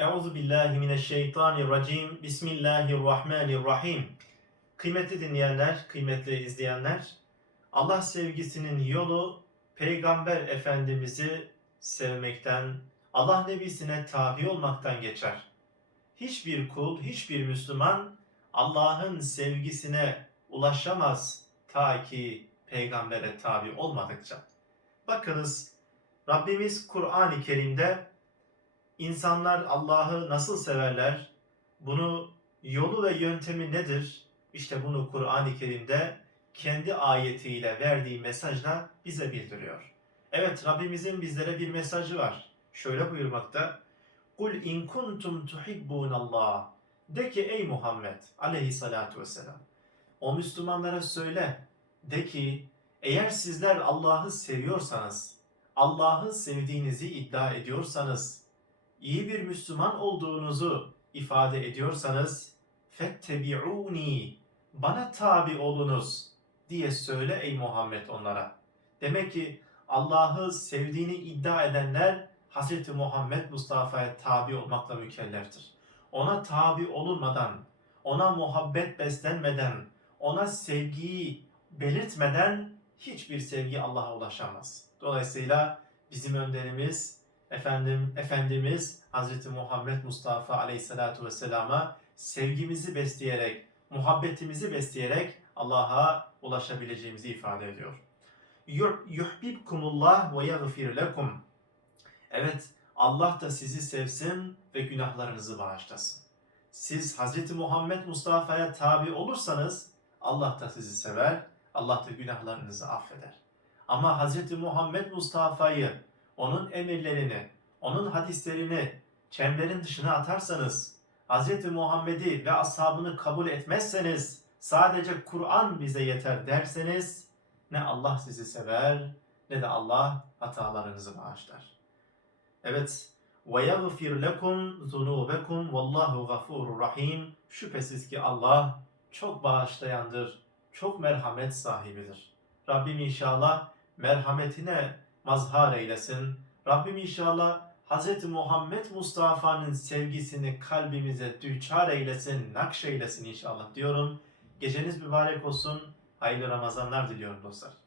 Euzu billahi mineşşeytanirracim. Bismillahirrahmanirrahim. Kıymetli dinleyenler, kıymetli izleyenler, Allah sevgisinin yolu Peygamber Efendimiz'i sevmekten, Allah Nebisine tabi olmaktan geçer. Hiçbir kul, hiçbir Müslüman Allah'ın sevgisine ulaşamaz ta ki peygambere tabi olmadıkça. Bakınız Rabbimiz Kur'an-ı Kerim'de insanlar Allah'ı nasıl severler? Bunu yolu ve yöntemi nedir? İşte bunu Kur'an-ı Kerim'de kendi ayetiyle verdiği mesajla bize bildiriyor. Evet Rabbimizin bizlere bir mesajı var. Şöyle buyurmakta. Kul in kuntum tuhibbunallah. De ki ey Muhammed aleyhissalatu vesselam. O Müslümanlara söyle. De ki eğer sizler Allah'ı seviyorsanız, Allah'ı sevdiğinizi iddia ediyorsanız, iyi bir Müslüman olduğunuzu ifade ediyorsanız, fettebi'uni, bana tabi olunuz diye söyle ey Muhammed onlara. Demek ki Allah'ı sevdiğini iddia edenler Hz. Muhammed Mustafa'ya tabi olmakla mükelleftir. Ona tabi olunmadan, ona muhabbet beslenmeden, ona sevgiyi belirtmeden hiçbir sevgi Allah'a ulaşamaz. Dolayısıyla bizim önderimiz efendim efendimiz Hz. Muhammed Mustafa Aleyhisselatu Vesselam'a sevgimizi besleyerek, muhabbetimizi besleyerek Allah'a ulaşabileceğimizi ifade ediyor. Yuhbibkumullah ve yaghfir lekum. Evet, Allah da sizi sevsin ve günahlarınızı bağışlasın. Siz Hz. Muhammed Mustafa'ya tabi olursanız Allah da sizi sever, Allah da günahlarınızı affeder. Ama Hz. Muhammed Mustafa'yı, onun emirlerini, onun hadislerini çemberin dışına atarsanız, Hz. Muhammed'i ve ashabını kabul etmezseniz, sadece Kur'an bize yeter derseniz, ne Allah sizi sever, ne de Allah hatalarınızı bağışlar. Evet, وَيَغْفِرْ لَكُمْ ذُنُوبَكُمْ وَاللّٰهُ غَفُورٌ rahim. Şüphesiz ki Allah çok bağışlayandır, çok merhamet sahibidir. Rabbim inşallah merhametine mazhar eylesin. Rabbim inşallah Hz. Muhammed Mustafa'nın sevgisini kalbimize düçar eylesin, nakşeylesin inşallah diyorum. Geceniz mübarek olsun. Hayırlı Ramazanlar diliyorum dostlar.